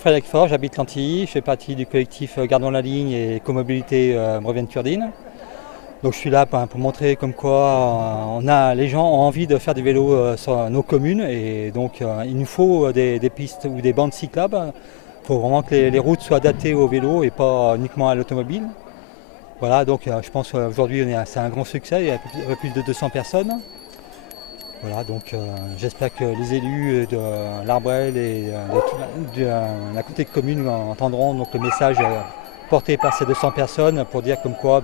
Frédéric Faure, j'habite Lantilly, je fais partie du collectif Gardons la ligne et Comobilité Brevienne-Turdine. Donc je suis là pour montrer comme quoi les gens ont envie de faire du vélo sur nos communes et donc il nous faut des pistes ou des bandes cyclables. Il faut vraiment que les routes soient adaptées au vélo et pas uniquement à l'automobile. Voilà, donc je pense qu'aujourd'hui c'est un grand succès, il y a plus de 200 personnes. Voilà, donc j'espère que les élus de l'Arbrel et de la communauté de communes entendront donc, le message porté par ces 200 personnes pour dire comme quoi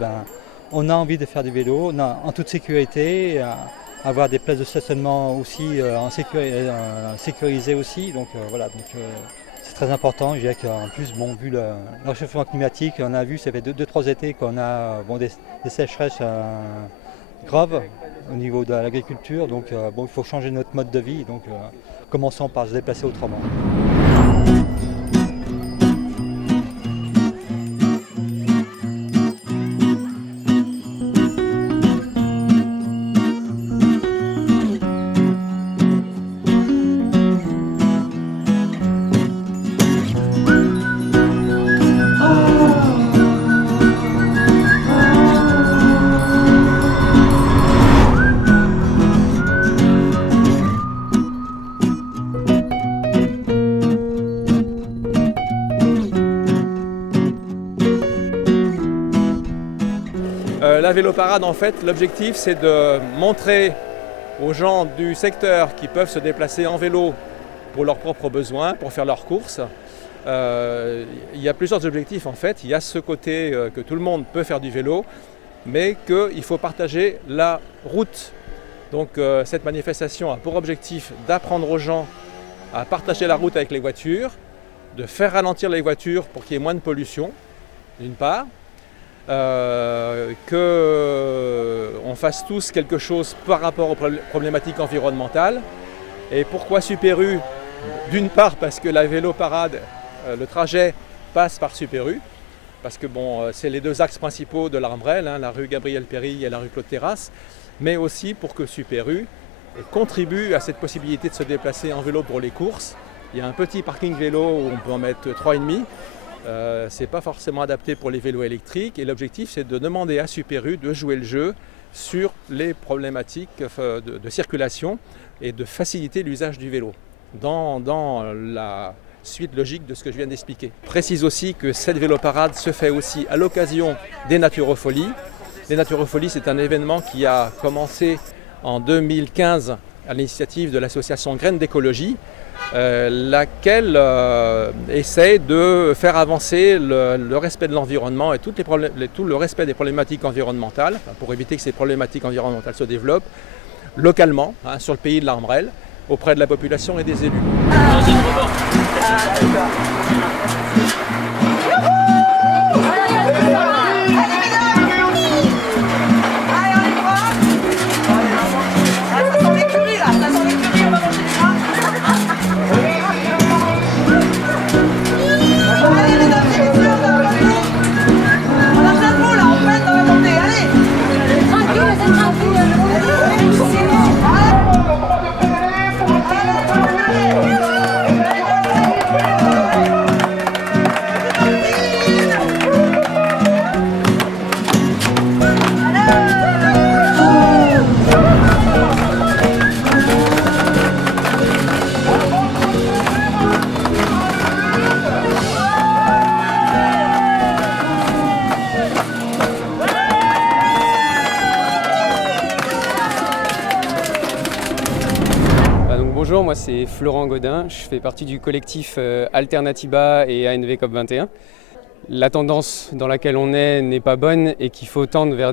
on a envie de faire du vélo en toute sécurité, avoir des places de stationnement aussi sécurisées aussi. Donc voilà, c'est très important. Je dirais qu'en plus, vu le réchauffement climatique, on a vu, ça fait 2-3 étés qu'on a des sécheresses graves au niveau de l'agriculture. Donc il faut changer notre mode de vie. Donc commençons par se déplacer autrement. La véloparade, en fait, l'objectif c'est de montrer aux gens du secteur qui peuvent se déplacer en vélo pour leurs propres besoins, pour faire leurs courses. Il y a plusieurs objectifs en fait. Il y a ce côté que tout le monde peut faire du vélo, mais qu'il faut partager la route. Donc cette manifestation a pour objectif d'apprendre aux gens à partager la route avec les voitures, de faire ralentir les voitures pour qu'il y ait moins de pollution, d'une part. Qu'on fasse tous quelque chose par rapport aux problématiques environnementales. Et pourquoi Super U? D'une part parce que la vélo-parade, le trajet passe par Super U, parce que c'est les deux axes principaux de l'Arbrel, la rue Gabriel-Péri et la rue Claude-Terrasse, mais aussi pour que Super U contribue à cette possibilité de se déplacer en vélo pour les courses. Il y a un petit parking vélo où on peut en mettre 3,5. C'est pas forcément adapté pour les vélos électriques et l'objectif c'est de demander à Super U de jouer le jeu sur les problématiques de circulation et de faciliter l'usage du vélo dans la suite logique de ce que je viens d'expliquer. Je précise aussi que cette véloparade se fait aussi à l'occasion des Naturopholies. Les Naturopholies, c'est un événement qui a commencé en 2015 à l'initiative de l'association Graines d'écologie, laquelle essaie de faire avancer le respect de l'environnement et tout le respect des problématiques environnementales, pour éviter que ces problématiques environnementales se développent localement, sur le pays de l'Arbrel, auprès de la population et des élus. Bonjour, moi c'est Florent Godin, je fais partie du collectif Alternatiba et ANV COP21. La tendance dans laquelle on est n'est pas bonne et qu'il faut tendre vers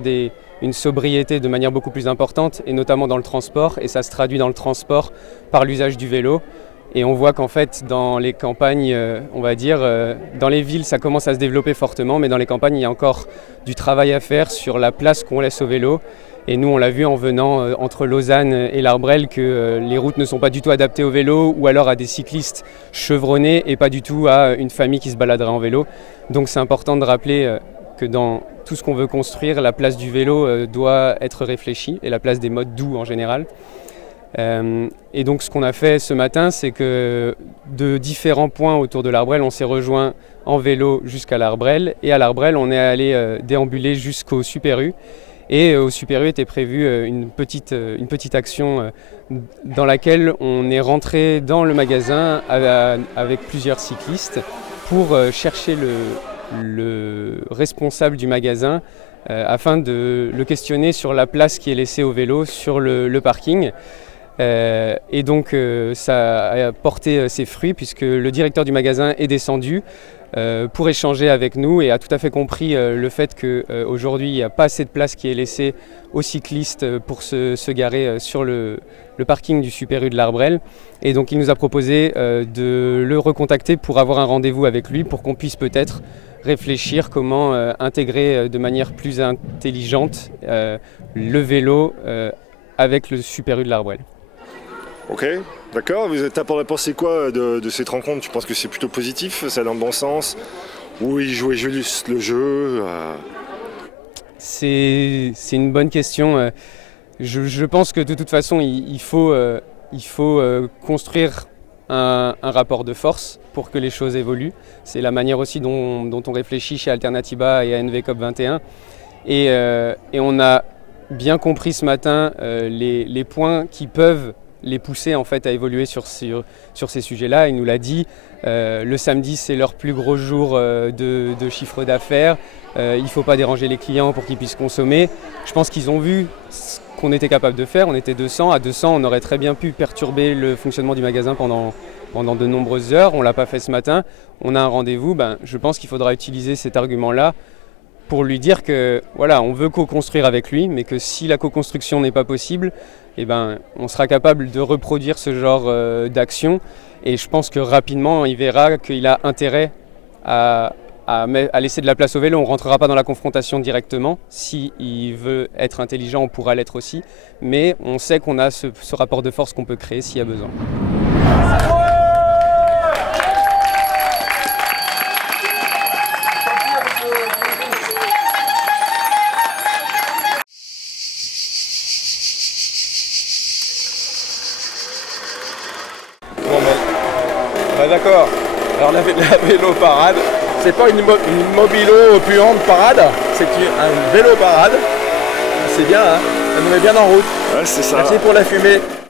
une sobriété de manière beaucoup plus importante et notamment dans le transport, et ça se traduit dans le transport par l'usage du vélo. Et on voit qu'en fait dans les campagnes, on va dire, dans les villes ça commence à se développer fortement, mais dans les campagnes il y a encore du travail à faire sur la place qu'on laisse au vélo. Et nous, on l'a vu en venant entre Lausanne et l'Arbrel que les routes ne sont pas du tout adaptées au vélo ou alors à des cyclistes chevronnés et pas du tout à une famille qui se baladerait en vélo. Donc c'est important de rappeler que dans tout ce qu'on veut construire, la place du vélo doit être réfléchie et la place des modes doux en général. Et donc ce qu'on a fait ce matin, c'est que de différents points autour de l'Arbrelle, on s'est rejoint en vélo jusqu'à l'Arbrelle. Et à l'Arbrelle, on est allé déambuler jusqu'au Super U. Et au Super U était prévue une petite action dans laquelle on est rentré dans le magasin avec plusieurs cyclistes pour chercher le responsable du magasin afin de le questionner sur la place qui est laissée au vélo sur le parking. Et donc ça a porté ses fruits puisque le directeur du magasin est descendu pour échanger avec nous et a tout à fait compris le fait qu'aujourd'hui il n'y a pas assez de place qui est laissée aux cyclistes pour se garer sur le parking du Super U de l'Arbrelle. Et donc il nous a proposé de le recontacter pour avoir un rendez-vous avec lui pour qu'on puisse peut-être réfléchir comment intégrer de manière plus intelligente le vélo avec le Super U de l'Arbrelle. Ok, d'accord. T'as pensé quoi de cette rencontre? Tu penses que c'est plutôt positif, ça va dans le bon sens? Ou il jouait juste le jeu C'est une bonne question. Je pense que de toute façon, il faut construire un rapport de force pour que les choses évoluent. C'est la manière aussi dont on réfléchit chez Alternatiba et à NV COP21. Et on a bien compris ce matin les points qui peuvent les pousser en fait à évoluer sur ces sujets-là. Il nous l'a dit, le samedi c'est leur plus gros jour de chiffre d'affaires, il ne faut pas déranger les clients pour qu'ils puissent consommer. Je pense qu'ils ont vu ce qu'on était capable de faire, on était 200, à 200 on aurait très bien pu perturber le fonctionnement du magasin pendant de nombreuses heures, on ne l'a pas fait ce matin, on a un rendez-vous, je pense qu'il faudra utiliser cet argument-là pour lui dire que voilà, on veut co-construire avec lui, mais que si la co-construction n'est pas possible, on sera capable de reproduire ce genre d'action. Et je pense que rapidement, il verra qu'il a intérêt à laisser de la place au vélo. On ne rentrera pas dans la confrontation directement. S'il veut être intelligent, on pourra l'être aussi. Mais on sait qu'on a ce rapport de force qu'on peut créer s'il y a besoin. D'accord. Alors la vélo parade, c'est pas une mobilo puante parade, c'est un vélo parade. C'est bien, hein, ça nous met bien en route. Ouais, c'est ça. Merci pour la fumée.